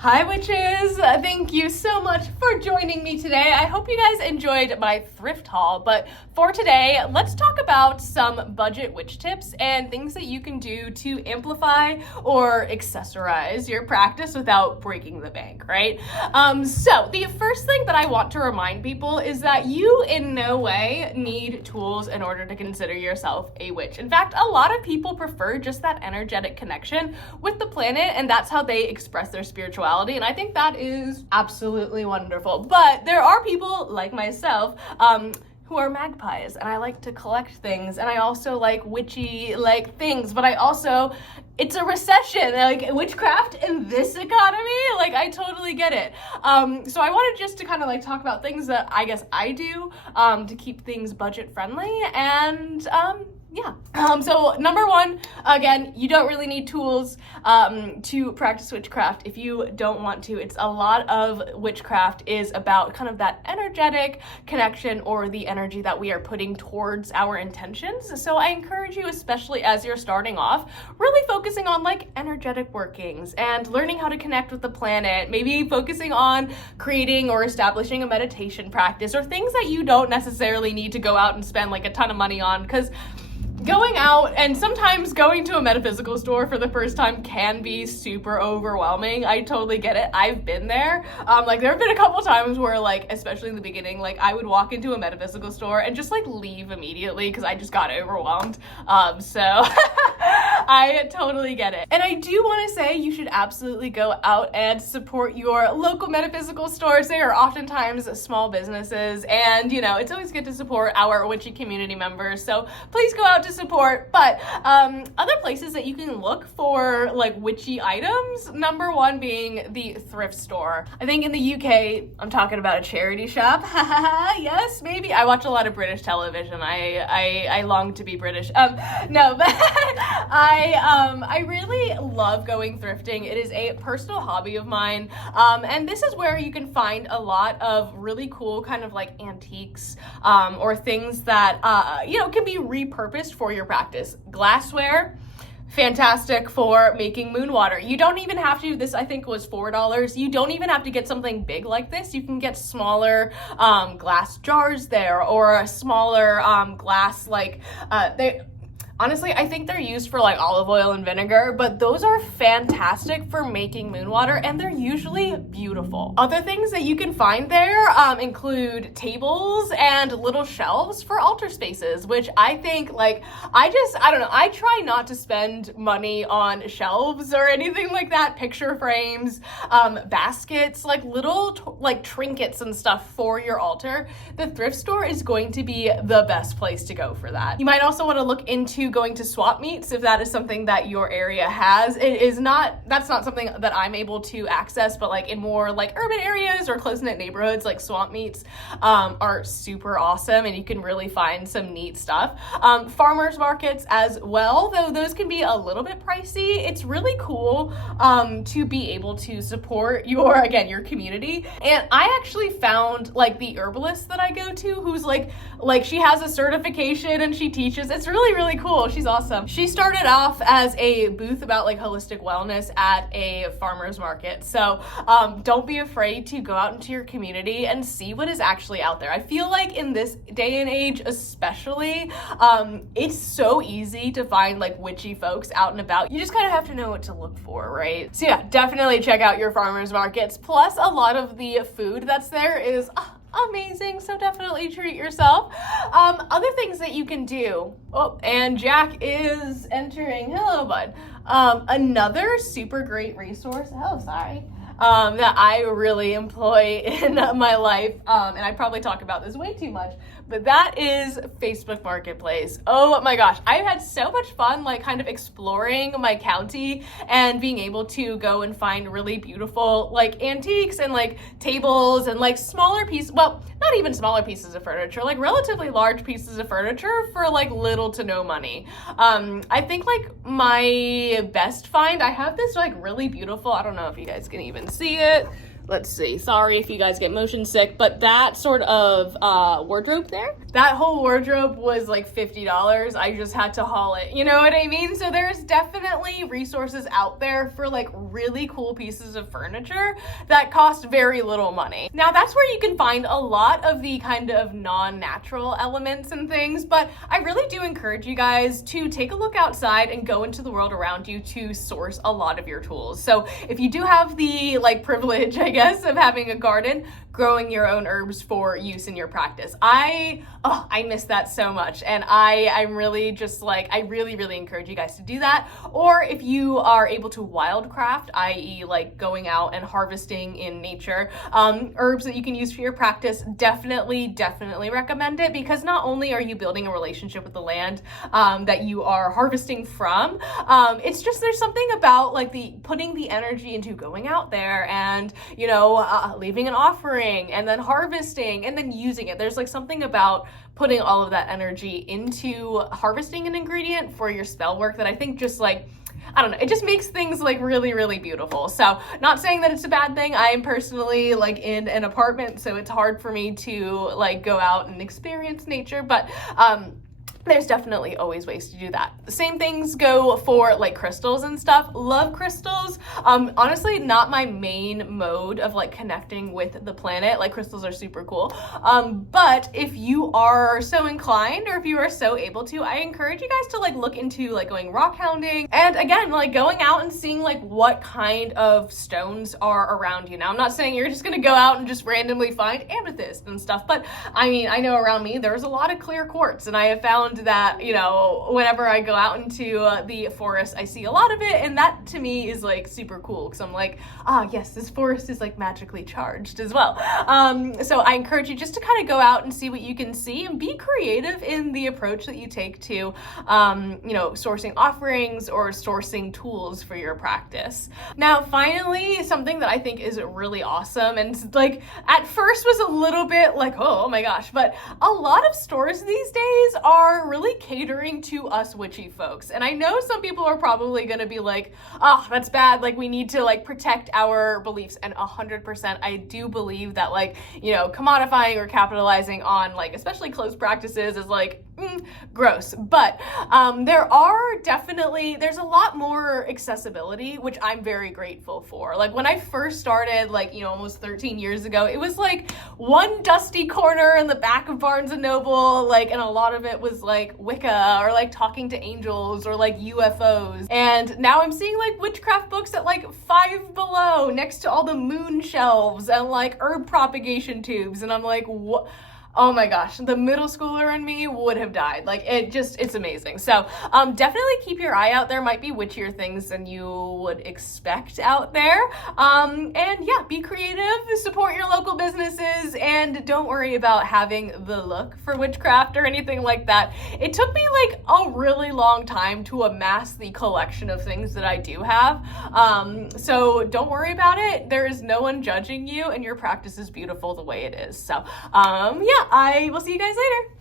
Hi witches! Thank you so much for joining me today. I hope you guys enjoyed my thrift haul, but for today, let's talk about some budget witch tips and things that you can do to amplify or accessorize your practice without breaking the bank, right? So the first thing that I want to remind people is that you in no way need tools in order to consider yourself a witch. In fact, a lot of people prefer just that energetic connection with the planet, and that's how they express their spirituality. And I think that is absolutely wonderful. But there are people like myself who are magpies, and I like to collect things, and I also like witchy things, but it's a recession, like witchcraft in this economy, like I totally get it. So I wanted just to kind of talk about things that I guess I do to keep things budget friendly, and yeah. So number one, again, you don't really need tools to practice witchcraft if you don't want to. It's a lot of witchcraft is about kind of that energetic connection or the energy that we are putting towards our intentions. So I encourage you, especially as you're starting off, really focusing on energetic workings and learning how to connect with the planet, maybe focusing on creating or establishing a meditation practice or things that you don't necessarily need to go out and spend a ton of money on, because going out and sometimes going to a metaphysical store for the first time can be super overwhelming. I totally get it. I've been there. There have been a couple times where especially in the beginning, I would walk into a metaphysical store and just leave immediately because I just got overwhelmed. So I totally get it. And I do want to say you should absolutely go out and support your local metaphysical stores. They are oftentimes small businesses, and it's always good to support our witchy community members. So please go out to support. But other places that you can look for witchy items, number one being the thrift store. I think in the UK, I'm talking about a charity shop. Yes, maybe. I watch a lot of British television. I long to be British. No, but I really love going thrifting. It is a personal hobby of mine. And this is where you can find a lot of really cool kind of antiques or things that can be repurposed for your practice. Glassware, fantastic for making moon water. You don't even have to, this I think was $4. You don't even have to get something big like this. You can get smaller glass jars there, or a smaller glass honestly, I think they're used for olive oil and vinegar, but those are fantastic for making moon water, and they're usually beautiful. Other things that you can find there include tables and little shelves for altar spaces, which I think I don't know, I try not to spend money on shelves or anything like that, picture frames, baskets, little trinkets and stuff for your altar. The thrift store is going to be the best place to go for that. You might also want to look into going to swap meets if that is something that your area has. That's not something that I'm able to access, but in more urban areas or close-knit neighborhoods, swap meets are super awesome, and you can really find some neat stuff. Farmers markets as well, though those can be a little bit pricey. It's really cool to be able to support your community. And I actually found the herbalist that I go to, who's she has a certification and she teaches. It's really, really cool. She's awesome. She started off as a booth about holistic wellness at a farmer's market. So don't be afraid to go out into your community and see what is actually out there. I feel in this day and age especially, it's so easy to find witchy folks out and about. You just kind of have to know what to look for, right? So yeah, definitely check out your farmer's markets. Plus, a lot of the food that's there is amazing, so definitely treat yourself. Other things that you can do. Oh, and Jack is entering. Hello, bud. Another super great resource. Oh, sorry. That I really employ in my life, and I probably talk about this way too much, but that is Facebook Marketplace. Oh my gosh, I've had so much fun kind of exploring my county and being able to go and find really beautiful antiques and tables and smaller pieces, well, not even smaller pieces of furniture, relatively large pieces of furniture for little to no money. I think my best find, I have this really beautiful, I don't know if you guys can even see it, let's see, sorry if you guys get motion sick, but that sort of wardrobe there, that whole wardrobe was like $50. I just had to haul it, you know what I mean? So there's definitely resources out there for like really cool pieces of furniture that cost very little money. Now that's where you can find a lot of the kind of non-natural elements and things, but I really do encourage you guys to take a look outside and go into the world around you to source a lot of your tools. So if you do have the like privilege, I guess, of having a garden, growing your own herbs for use in your practice. I miss that so much. And I'm really just like, I really encourage you guys to do that. Or if you are able to wildcraft, i.e. like going out and harvesting in nature, herbs that you can use for your practice, definitely recommend it, because not only are you building a relationship with the land that you are harvesting from, it's just, there's something about like putting the energy into going out there and, you know, leaving an offering and then harvesting and then using it. There's like something about putting all of that energy into harvesting an ingredient for your spell work that I think just like, I don't know, it just makes things like really beautiful. So not saying that it's a bad thing. I am personally like in an apartment, so it's hard for me to like go out and experience nature, but there's definitely always ways to do that. The same things go for like crystals and stuff. Love crystals. Honestly, not my main mode of like connecting with the planet. Like crystals are super cool. But if you are so inclined, or if you are so able to, I encourage you guys to like look into like going rock hounding. And again, like going out and seeing like what kind of stones are around you. Now, I'm not saying you're just gonna go out and just randomly find amethyst and stuff, but I mean, I know around me, there's a lot of clear quartz, and I have found that, you know, whenever I go out into the forest, I see a lot of it, and that to me is like super cool, because I'm like, yes, this forest is like magically charged as well. So I encourage you just to kind of go out and see what you can see and be creative in the approach that you take to, you know, sourcing offerings or sourcing tools for your practice. Now, finally, something that I think is really awesome, and like at first was a little bit like, oh my gosh, but a lot of stores these days are really catering to us witchy folks. And I know some people are probably going to be like, oh, that's bad. Like we need to like protect our beliefs. And 100%, I do believe that like, you know, commodifying or capitalizing on like, especially closed practices is like, gross. But there's a lot more accessibility, which I'm very grateful for. Like when I first started, like, you know, almost 13 years ago, it was like one dusty corner in the back of Barnes and Noble, like, and a lot of it was like Wicca or like talking to angels or like UFOs. And now I'm seeing like witchcraft books at like Five Below next to all the moon shelves and like herb propagation tubes. And I'm like, what? Oh my gosh, the middle schooler in me would have died. Like it's amazing. So definitely keep your eye out. There might be witchier things than you would expect out there. And yeah, be creative, support your local businesses, and don't worry about having the look for witchcraft or anything like that. It took me like a really long time to amass the collection of things that I do have. So don't worry about it. There is no one judging you, and your practice is beautiful the way it is. So yeah, I will see you guys later.